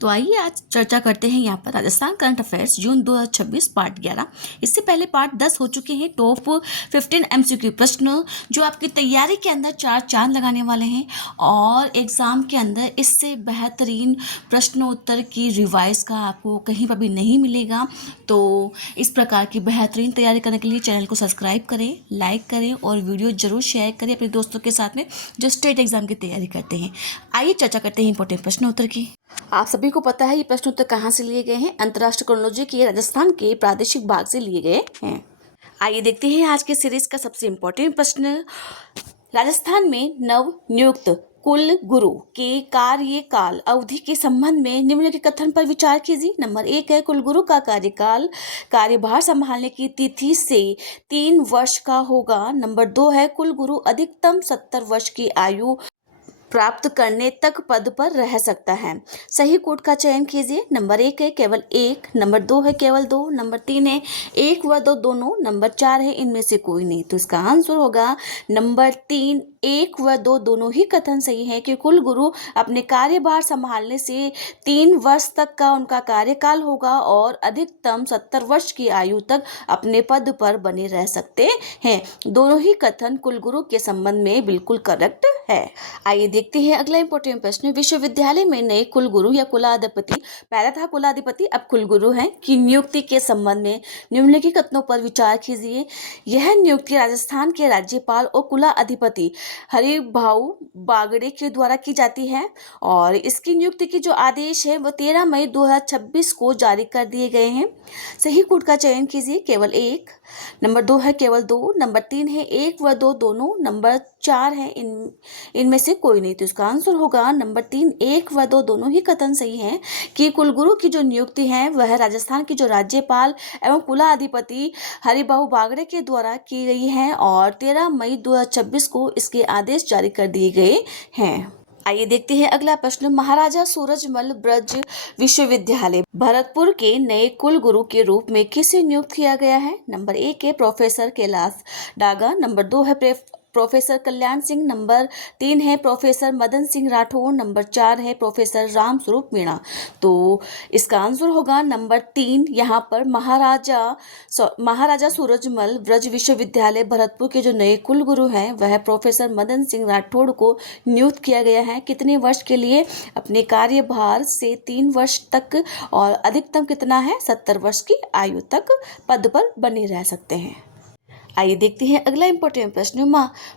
तो आइए आज चर्चा करते हैं यहाँ पर राजस्थान करंट अफेयर्स जून 2026 पार्ट 11। इससे पहले पार्ट 10 हो चुके हैं। टॉप 15 एमसीक्यू प्रश्न जो आपकी तैयारी के अंदर चार चांद लगाने वाले हैं और एग्ज़ाम के अंदर इससे बेहतरीन प्रश्नोत्तर की रिवाइज का आपको कहीं पर भी नहीं मिलेगा। तो इस प्रकार की बेहतरीन तैयारी करने के लिए चैनल को सब्सक्राइब करें, लाइक करें और वीडियो जरूर शेयर करें अपने दोस्तों के साथ में जो स्टेट एग्जाम की तैयारी करते हैं। आइए चर्चा करते हैं इंपॉर्टेंट प्रश्नोत्तर की। आप सभी को पता है ये प्रश्नोत्तर कहाँ से लिए गए हैं? अंतर्राष्ट्रीय क्रोनोलॉजी के राजस्थान के प्रादेशिक भाग से लिए गए हैं। आइए देखते हैं आज के सीरीज का सबसे इंपॉर्टेंट प्रश्न। राजस्थान में नव नियुक्त कुल गुरु के कार्यकाल अवधि के संबंध में निम्न के कथन पर विचार कीजिए। नंबर 1 है कुल गुरु का कार्यकाल कार्यभार संभालने की तिथि से 3 वर्ष का होगा। नंबर 2 है कुल गुरु अधिकतम 70 वर्ष की आयु प्राप्त करने तक पद पर रह सकता है। सही कोड का चयन कीजिए। नंबर 1 है केवल 1, नंबर 2 है केवल 2, नंबर 3 है 1 व 2 दोनों, नंबर 4 है इनमें से कोई नहीं। तो इसका आंसर होगा नंबर 3, 1 व 2 दोनों ही कथन सही है कि कुल गुरु अपने कार्यभार संभालने से 3 वर्ष तक का उनका कार्यकाल होगा और अधिकतम 70 वर्ष की आयु तक अपने पद पर बने रह सकते हैं। दोनों ही कथन कुल गुरु के संबंध में बिल्कुल करेक्ट है। आइए देखते हैं अगला इंपॉर्टेंट प्रश्न। विश्वविद्यालय में नए कुलगुरु या कुलाधिपति, पहला था कुलाधिपति अब कुलगुरु हैं, की नियुक्ति के संबंध में निम्नलिखित कथनों पर विचार कीजिए। यह नियुक्ति राजस्थान के राज्यपाल और कुलाधिपति हरिभाऊ बागड़े के द्वारा की जाती है और इसकी नियुक्ति की जो आदेश है वो 13 मई 2026 को जारी कर दिए गए हैं। सही कोड का चयन कीजिए। केवल 1, नंबर 2 है केवल 2, नंबर 3 है 1 व 2 दोनों, नंबर 4 है इनमें से कोई नहीं। तो इसका आंसर होगा नंबर 3, 1 व 2 दोनों ही कथन सही हैं कि कुलगुरु की जो नियुक्ति है वह राजस्थान की जो राज्यपाल एवं कुलाधिपति हरिभाऊ बागड़े के द्वारा की गई है और 13 मई 2026 को इसके आदेश जारी कर दिए गए हैं। आइए देखते हैं अगला प्रश्न। महाराजा सूरजमल ब्रज विश्वविद्यालय भरतपुर के नए कुलगुरु के रूप में किसे नियुक्त किया गया है? नंबर 1 है प्रोफेसर कैलाश डागा, नंबर 2 है प्रोफेसर कल्याण सिंह, नंबर 3 है प्रोफेसर मदन सिंह राठौर, नंबर 4 है प्रोफेसर राम स्वरूप मीणा। तो इसका आंसर होगा नंबर 3। यहाँ पर महाराजा सूरजमल ब्रज विश्वविद्यालय भरतपुर के जो नए कुलगुरु हैं वह प्रोफेसर मदन सिंह राठौड़ को नियुक्त किया गया है। कितने वर्ष के लिए? अपने कार्यभार से 3 वर्ष तक और अधिकतम कितना है? 70 वर्ष की आयु तक पद पर बने रह सकते हैं। आइए देखते हैं अगला इंपॉर्टेंट प्रश्न।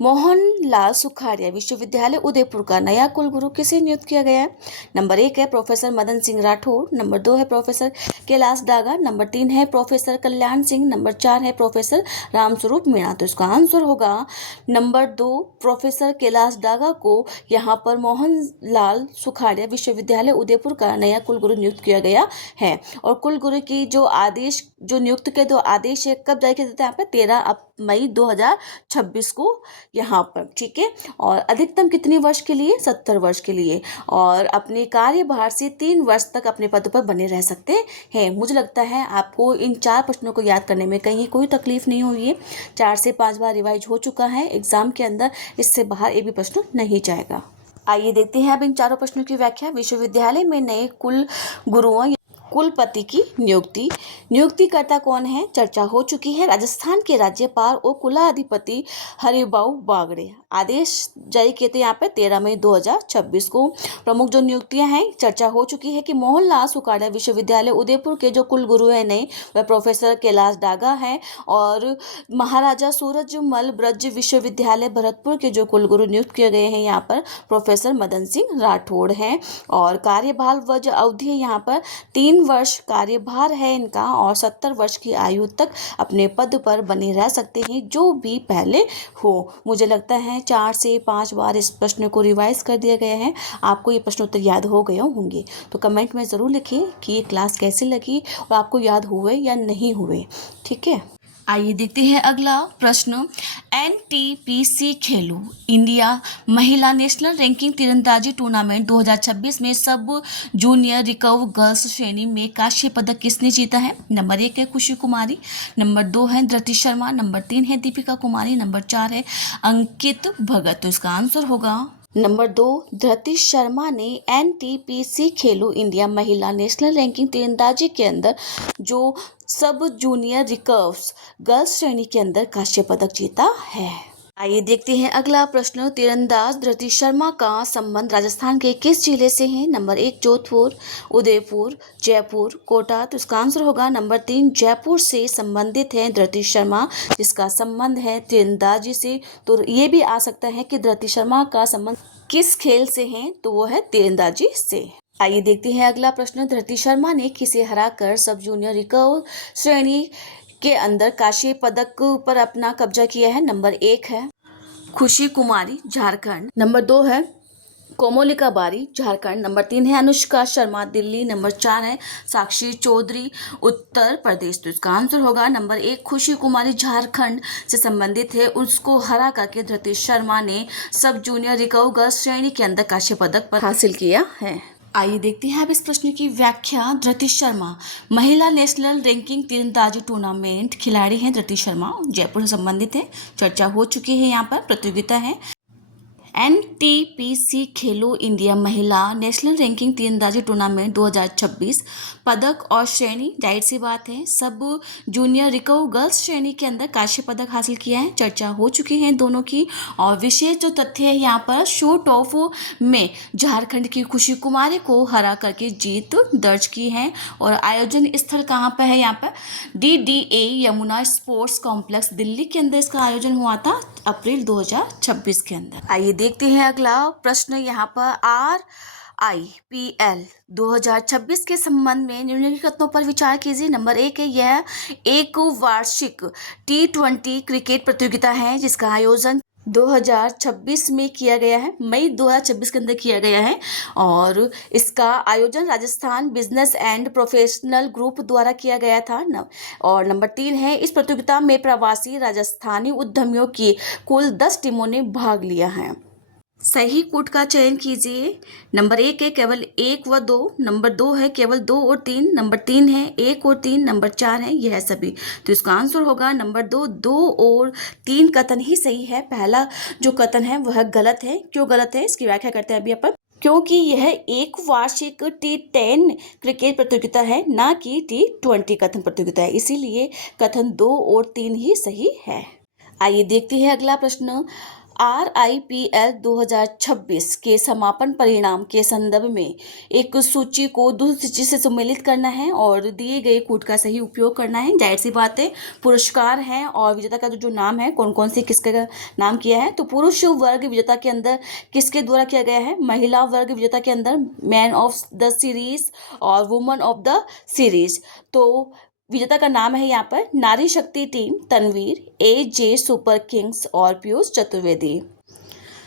मोहनलाल सुखाड़िया विश्वविद्यालय उदयपुर का नया कुलगुरु किसे नियुक्त किया गया है? नंबर 1 है प्रोफेसर मदन सिंह राठौर, नंबर 2 है प्रोफेसर कैलाश डागा, नंबर 3 है प्रोफेसर कल्याण सिंह, नंबर 4 है प्रोफेसर रामस्वरूप मीणा। तो इसका आंसर होगा नंबर 2 प्रोफेसर कैलाश डागा को यहाँ पर मोहनलाल सुखाड़िया विश्वविद्यालय उदयपुर का नया कुलगुरु नियुक्त किया गया है। और कुलगुरु की जो आदेश जो नियुक्त के 2 आदेश है कब जारी किए जाते हैं? यहाँ पर 13 मई 2026 को यहाँ पर, ठीक है। और अधिकतम कितने वर्ष के लिए? 70 वर्ष के लिए और अपने कार्यभार से 3 वर्ष तक अपने पद पर बने रह सकते हैं। मुझे लगता है आपको इन 4 प्रश्नों को याद करने में कहीं कोई तकलीफ नहीं हुई है। 4 से 5 बार रिवाइज हो चुका है एग्जाम के अंदर, इससे बाहर एक भी प्रश्न नहीं जाएगा। आइए देखते हैं अब इन चारों प्रश्नों की व्याख्या। विश्वविद्यालय में नए कुल गुरुओं कुलपति की नियुक्तिकर्ता कौन है? चर्चा हो चुकी है। राजस्थान के राज्यपाल और कुलाधिपति हरिभाऊ बागड़े। आदेश जारी किए थे यहाँ पे 13 मई 2026 को। प्रमुख जो नियुक्तियां हैं चर्चा हो चुकी है कि मोहनलाल सुखाड़िया विश्वविद्यालय उदयपुर के जो कुलगुरु हैं नए वह प्रोफेसर कैलाश डागा हैं और महाराजा सूरजमल ब्रज विश्वविद्यालय भरतपुर के जो कुलगुरु नियुक्त किए गए हैं यहाँ पर प्रोफेसर मदन सिंह राठौड़ हैं। और कार्यभार व जो अवधि है यहाँ पर 3 वर्ष कार्यभार है इनका और 70 वर्ष की आयु तक अपने पद पर बने रह सकते हैं जो भी पहले हो। मुझे लगता है 4 से 5 बार इस प्रश्न को रिवाइज कर दिया गया है। आपको ये प्रश्नोत्तर याद हो गए होंगे तो कमेंट में ज़रूर लिखिए कि ये क्लास कैसी लगी और आपको याद हुए या नहीं हुए, ठीक है। आइए देखते हैं अगला प्रश्न। एनटीपीसी खेलो इंडिया महिला नेशनल रैंकिंग तीरंदाजी टूर्नामेंट 2026 में सब जूनियर रिकर्व गर्ल्स श्रेणी में कांस्य पदक किसने जीता है? नंबर 1 है खुशी कुमारी, नंबर 2 है धृति शर्मा, नंबर 3 है दीपिका कुमारी, नंबर 4 है अंकित भगत। तो इसका आंसर होगा नंबर 2, धृति शर्मा ने एनटीपीसी खेलो इंडिया महिला नेशनल रैंकिंग तीरंदाजी के अंदर जो सब जूनियर रिकर्व्स गर्ल्स श्रेणी के अंदर कांस्य पदक जीता है। आइए देखते हैं अगला प्रश्न। तीरंदाज धृति शर्मा का संबंध राजस्थान के किस जिले से है? नंबर 1, जोधपुर, उदयपुर, जयपुर, कोटा। तो इसका आंसर होगा नंबर 3, जयपुर से संबंधित है धृति शर्मा, जिसका संबंध है तीरंदाजी से। तो ये भी आ सकता है कि धृति शर्मा का संबंध किस खेल से है, तो वो है तीरंदाजी से। आइए देखते हैं अगला प्रश्न। धृति शर्मा ने किसे हराकर सब जूनियर रिकर्व श्रेणी के अंदर कांस्य पदक पर अपना कब्जा किया है? नंबर 1 है खुशी कुमारी, झारखंड। नंबर 2 है कोमोलिका बारी, झारखंड। नंबर 3 है अनुष्का शर्मा, दिल्ली। नंबर 4 है साक्षी चौधरी, उत्तर प्रदेश। तो इसका आंसर होगा नंबर 1, खुशी कुमारी झारखंड से संबंधित है। उसको हरा करके धृति शर्मा ने सब जूनियर रिकर्व गर्ल्स श्रेणी के अंदर कांस्य पदक पर हासिल किया है। आइए देखते हैं अब इस प्रश्न की व्याख्या। धृति शर्मा महिला नेशनल रैंकिंग तीरंदाजी टूर्नामेंट खिलाड़ी हैं। धृति शर्मा जयपुर से संबंधित है, चर्चा हो चुकी है, यहाँ पर प्रतियोगिता है। एनटीपीसी खेलो इंडिया महिला नेशनल रैंकिंग तीरंदाजी टूर्नामेंट 2026 पदक और श्रेणी, जाहिर सी बात है सब जूनियर रिकर्व गर्ल्स श्रेणी के अंदर कांस्य पदक हासिल किया है, चर्चा हो चुकी है दोनों की। और विशेष जो तथ्य है यहाँ पर, शूट ऑफ में झारखंड की खुशी कुमारी को हरा करके जीत दर्ज की है। और आयोजन स्थल कहाँ पर है? यहाँ पर DDA Yamuna sports complex Delhi के अंदर इसका आयोजन हुआ था अप्रैल 2026 के अंदर। आइए देखते हैं अगला प्रश्न। यहाँ पर RIPL 2026 के संबंध में निम्नलिखित कथनों पर विचार कीजिए। नंबर 1 है यह एक वार्षिक T20 क्रिकेट प्रतियोगिता है जिसका आयोजन 2026 में किया गया है, मई 2026 के अंदर किया गया है। और इसका आयोजन Rajasthan business and professional group द्वारा किया गया था। और नंबर 3 है इस प्रतियोगिता में प्रवासी राजस्थानी उद्यमियों की कुल 10 टीमों ने भाग लिया है। सही कूट का चयन कीजिए। नंबर 1 है केवल 1 व 2, नंबर 2 है केवल 2 और 3, नंबर 3 है 1 और 3, नंबर 4 है यह सभी। तो इसका आंसर होगा नंबर 2, 2 और 3 कथन ही सही है। पहला जो कथन है वह गलत है। क्यों गलत है इसकी व्याख्या करते हैं अभी अपन। क्योंकि यह एक वार्षिक T10 क्रिकेट प्रतियोगिता है, ना कि T20 कथन प्रतियोगिता है, इसीलिए कथन 2 और 3 ही सही है। आइए देखते हैं अगला प्रश्न। RIPL 2026 के समापन परिणाम के संदर्भ में एक सूची को दूसरी सूची से सम्मिलित करना है और दिए गए कूट का सही उपयोग करना है। जाहिर सी बात है, पुरस्कार हैं और विजेता का जो नाम है, कौन कौन से किसके नाम किया है। तो पुरुष वर्ग विजेता के अंदर किसके द्वारा किया गया है? महिला वर्ग विजेता के अंदर मैन ऑफ द सीरीज और वुमन ऑफ द सीरीज। तो विजेता का नाम है यहाँ पर Nari Shakti team, Tanveer, AJ super kings और पीयूष चतुर्वेदी।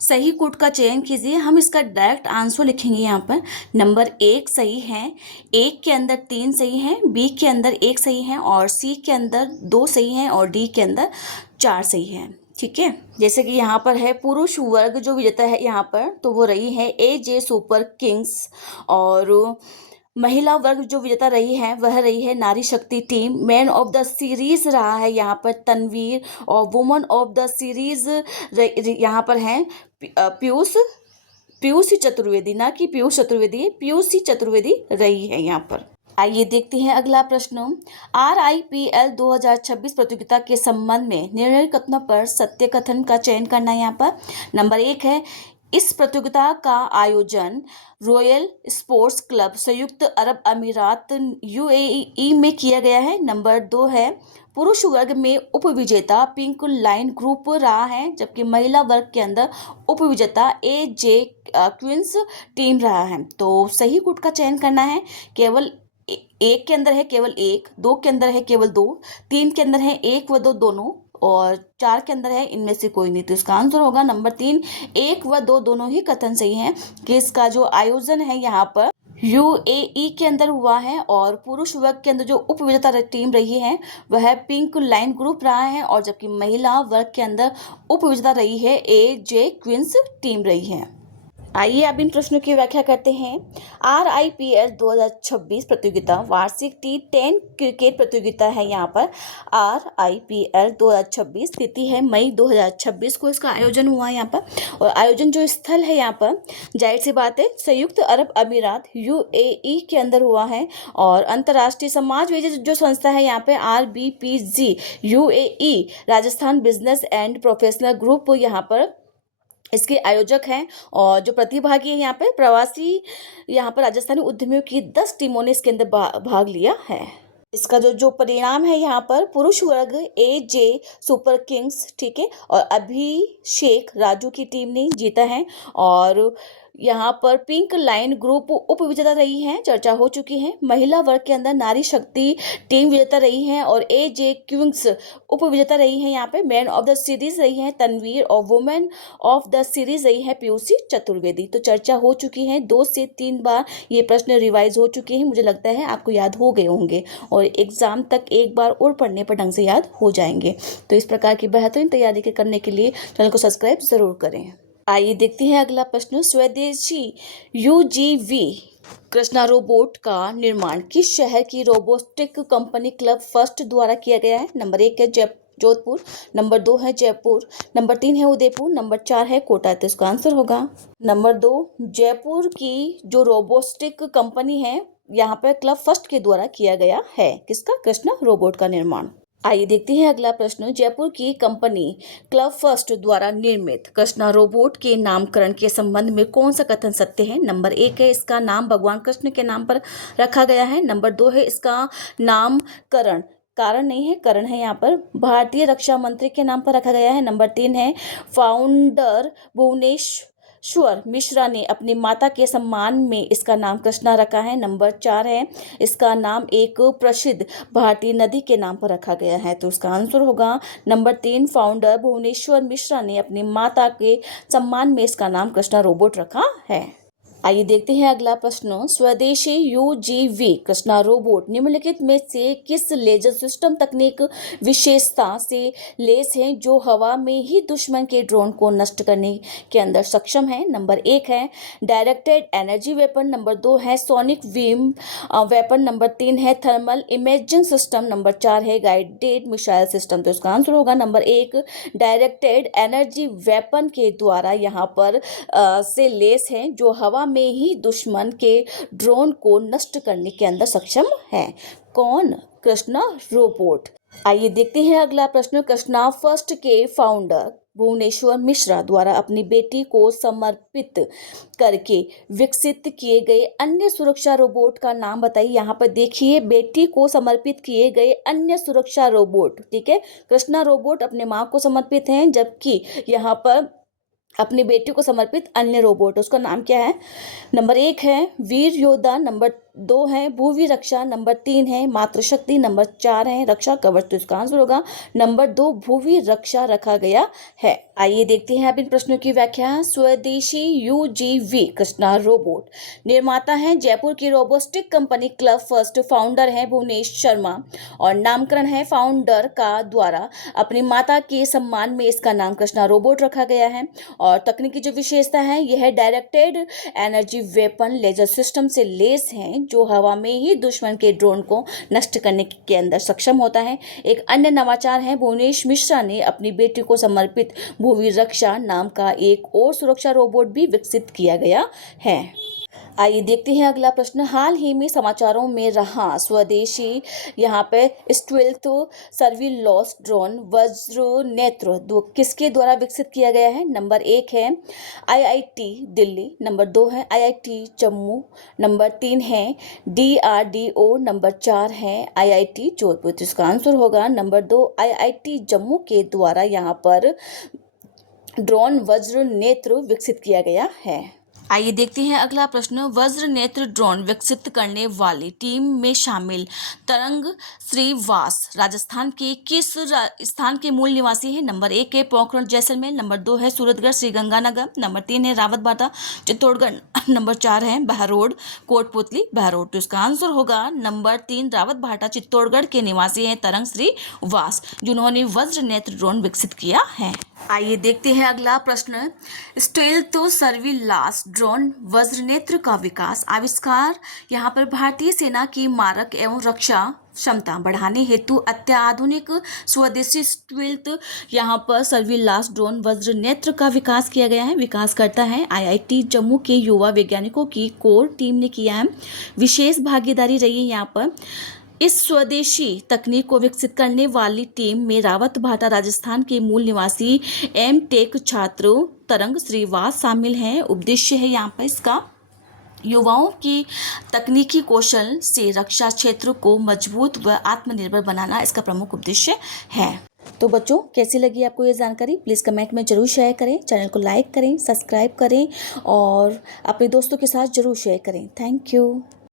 सही कूट का चयन कीजिए। हम इसका डायरेक्ट आंसर लिखेंगे यहाँ पर। नंबर 1 सही है, 1 के अंदर 3 सही हैं, B के अंदर 1 सही है और C के अंदर 2 सही हैं और D के अंदर 4 सही हैं। ठीक है, जैसे कि यहाँ पर है पुरुष वर्ग जो विजेता है यहाँ पर, तो वो रही है AJ सुपर किंग्स। और महिला वर्ग जो विजेता रही है वह रही है नारी Shakti team. Man of the series रहा है यहाँ पर तनवीर और वुमन ऑफ द सीरीज यहाँ पर हैं पीयूष चतुर्वेदी, ना कि पीयूष चतुर्वेदी, पीयूष चतुर्वेदी रही है यहाँ पर। आइए देखते हैं अगला प्रश्न। RIPL 2026 प्रतियोगिता के संबंध में निम्नलिखित कथनों पर सत्य कथन का चयन करना है यहाँ पर। नंबर 1 है इस प्रतियोगिता का आयोजन रॉयल स्पोर्ट्स क्लब संयुक्त अरब अमीरात UAE में किया गया है। नंबर 2 है पुरुष वर्ग में उपविजेता पिंक लाइन ग्रुप रहा है, जबकि महिला वर्ग के अंदर उपविजेता AJ क्वींस टीम रहा है। तो सही कूट का चयन करना है। केवल 1 के अंदर है केवल 1, 2 के अंदर है केवल 2, 3 के अंदर है 1 व 2 दोनों और 4 के अंदर है इनमें से कोई नहीं। तो इसका आंसर होगा नंबर 3, 1 व 2 दोनों ही कथन सही हैं कि इसका जो आयोजन है यहाँ पर UAE के अंदर हुआ है और पुरुष वर्ग के अंदर जो उप विजेता टीम रही है वह पिंक लाइन ग्रुप रहा है और जबकि महिला वर्ग के अंदर उप विजेता रही है AJ क्वींस टीम रही है। आइए अब इन प्रश्नों की व्याख्या करते हैं। RIPL 2026 प्रतियोगिता वार्षिक T10 क्रिकेट प्रतियोगिता है। यहाँ पर RIPL 2026 तिथि है मई 2026 को इसका आयोजन हुआ है यहाँ पर। और आयोजन जो स्थल है यहाँ पर जाहिर सी बात है संयुक्त अरब अमीरात UAE के अंदर हुआ है। और अंतर्राष्ट्रीय समाजवेदी जो संस्था है यहाँ पे RBPG UAE Rajasthan business and professional group यहाँ पर इसके आयोजक हैं। और जो प्रतिभागी हैं यहाँ पे प्रवासी यहाँ पर राजस्थानी उद्यमियों की 10 टीमों ने इसके अंदर भाग लिया है। इसका जो परिणाम है यहाँ पर पुरुष वर्ग AJ सुपर किंग्स, ठीक है, और अभिषेक राजू की टीम ने जीता है। और यहाँ पर पिंक लाइन ग्रुप उप विजेता रही हैं, चर्चा हो चुकी है। महिला वर्ग के अंदर नारी शक्ति टीम विजेता रही हैं और AJ क्विंग्स उप विजेता रही हैं। यहाँ पे मैन ऑफ द सीरीज रही हैं तनवीर और वुमेन ऑफ द सीरीज रही है पीयूसी चतुर्वेदी। तो चर्चा हो चुकी है, 2 से 3 बार ये प्रश्न रिवाइज हो चुके हैं। मुझे लगता है आपको याद हो गए होंगे और एग्जाम तक एक बार और पढ़ने पर ढंग से याद हो जाएंगे। तो इस प्रकार की बेहतरीन तैयारी करने के लिए चैनल को सब्सक्राइब जरूर करें। आइए देखते हैं अगला प्रश्न। स्वदेशी UGV कृष्णा रोबोट का निर्माण किस शहर की रोबोटिक कंपनी क्लब फर्स्ट द्वारा किया गया है? नंबर 1 है जोधपुर, नंबर 2 है जयपुर, नंबर 3 है उदयपुर, नंबर 4 है कोटा। तो इसका आंसर होगा नंबर 2 जयपुर की जो रोबोटिक कंपनी है यहाँ पर क्लब फर्स्ट के द्वारा किया गया है। किसका? कृष्णा रोबोट का निर्माण। आइए देखते हैं अगला प्रश्न। जयपुर की कंपनी क्लब फर्स्ट द्वारा निर्मित कृष्णा रोबोट के नामकरण के संबंध में कौन सा कथन सत्य है? नंबर 1 है इसका नाम भगवान कृष्ण के नाम पर रखा गया है, नंबर 2 है इसका नामकरण कारण नहीं है करण है यहाँ पर भारतीय रक्षा मंत्री के नाम पर रखा गया है, नंबर 3 है फाउंडर भुवनेश्वर मिश्रा ने अपनी माता के सम्मान में इसका नाम कृष्णा रखा है, नंबर 4 है इसका नाम एक प्रसिद्ध भारतीय नदी के नाम पर रखा गया है। तो इसका आंसर होगा नंबर 3 फाउंडर भुवनेश्वर मिश्रा ने अपनी माता के सम्मान में इसका नाम कृष्णा रोबोट रखा है। आइए देखते हैं अगला प्रश्न। स्वदेशी UGV कृष्णा रोबोट निम्नलिखित में से किस लेजर सिस्टम तकनीक विशेषता से लेस है जो हवा में ही दुश्मन के ड्रोन को नष्ट करने के अंदर सक्षम है? नंबर 1 है डायरेक्टेड एनर्जी वेपन, नंबर 2 है सोनिक बीम वेपन, नंबर 3 है थर्मल इमेजिंग सिस्टम, नंबर 4 है गाइडेड मिसाइल सिस्टम। तो इसका आंसर होगा नंबर 1 डायरेक्टेड एनर्जी वेपन के द्वारा यहाँ पर से लेस है जो हवा में ही दुश्मन के ड्रोन को नष्ट करने के अंदर सक्षम है। कौन? कृष्णा रोबोट। आइए देखते हैं अगला प्रश्न। कृष्णा फर्स्ट के फाउंडर भुवनेश्वर मिश्रा द्वारा अपनी बेटी को समर्पित करके विकसित किए गए अन्य सुरक्षा रोबोट का नाम बताइए। यहाँ पर देखिए बेटी को समर्पित किए गए अन्य सुरक्षा रोबोट, ठीक है। कृष्णा रोबोट अपने माँ को समर्पित हैं, जबकि यहाँ पर अपनी बेटी को समर्पित अन्य रोबोट उसका नाम क्या है? नंबर 1 है वीर योद्धा, नंबर 2 है भूवि रक्षा, नंबर 3 है मातृशक्ति, नंबर 4 है रक्षा कवच। तो इसका आंसर होगा नंबर 2 भूवि रक्षा रखा गया है। आइए देखते हैं अब इन प्रश्नों की व्याख्या। स्वदेशी UGV कृष्णा रोबोट निर्माता है जयपुर की robotic company club first, founder है भुवनेश शर्मा और नामकरण है फाउंडर का द्वारा अपनी माता के सम्मान में इसका नाम कृष्णा रोबोट रखा गया है। और तकनीकी जो विशेषता है यह directed energy weapon laser system से लेस है जो हवा में ही दुश्मन के ड्रोन को नष्ट करने के अंदर सक्षम होता है। एक अन्य नवाचार है भुवनेश मिश्रा ने अपनी बेटी को समर्पित भूवि रक्षा नाम का एक और सुरक्षा रोबोट भी विकसित किया गया है। आइए देखते हैं अगला प्रश्न। हाल ही में समाचारों में रहा स्वदेशी यहाँ पे स्टील्थ सर्विलांस ड्रोन वज्र नेत्र किसके द्वारा विकसित किया गया है? नंबर 1 है IIT दिल्ली, नंबर 2 है IIT जम्मू, नंबर 3 है DRDO, नंबर 4 है IIT जोधपुर। तो इसका आंसर होगा नंबर 2 IIT जम्मू के द्वारा यहाँ पर ड्रोन वज्र नेत्र विकसित किया गया है। आइए देखते हैं अगला प्रश्न। वज्र नेत्र ड्रोन विकसित करने वाली टीम में शामिल तरंग श्रीवास राजस्थान के किस स्थान के मूल निवासी हैं? नंबर 1 है पोखरण जैसलमेर, नंबर 2 है सूरतगढ़ श्रीगंगानगर, नंबर 3 है रावतबाटा चित्तौड़गढ़, नंबर 4 है बहरोड कोटपुतली बहरोड। तो इसका आंसर होगा नंबर 3 रावतबाटा चित्तौड़गढ़ के निवासी हैं तरंग श्रीवास जिन्होंने वज्र नेत्र ड्रोन विकसित किया है। आइए देखते हैं अगला प्रश्न। स्टील्थ सर्विलांस ड्रोन वज्रनेत्र का विकास आविष्कार यहाँ पर भारतीय सेना की मारक एवं रक्षा क्षमता बढ़ाने हेतु अत्याधुनिक स्वदेशी स्टील्थ यहाँ पर सर्विलांस ड्रोन वज्रनेत्र का विकास किया गया है। विकास करता है आईआईटी जम्मू के युवा वैज्ञानिकों की कोर टीम ने किया है। विशेष भागीदारी रही है यहाँ पर। इस स्वदेशी तकनीक को विकसित करने वाली टीम में रावत भाटा राजस्थान के मूल निवासी एम टेक छात्र तरंग श्रीवास शामिल हैं। उद्देश्य है यहाँ पर इसका युवाओं की तकनीकी कौशल से रक्षा क्षेत्र को मजबूत व आत्मनिर्भर बनाना इसका प्रमुख उद्देश्य है। तो बच्चों, कैसी लगी आपको ये जानकारी? प्लीज़ कमेंट में ज़रूर शेयर करें, चैनल को लाइक करें, सब्सक्राइब करें और अपने दोस्तों के साथ ज़रूर शेयर करें। Thank you.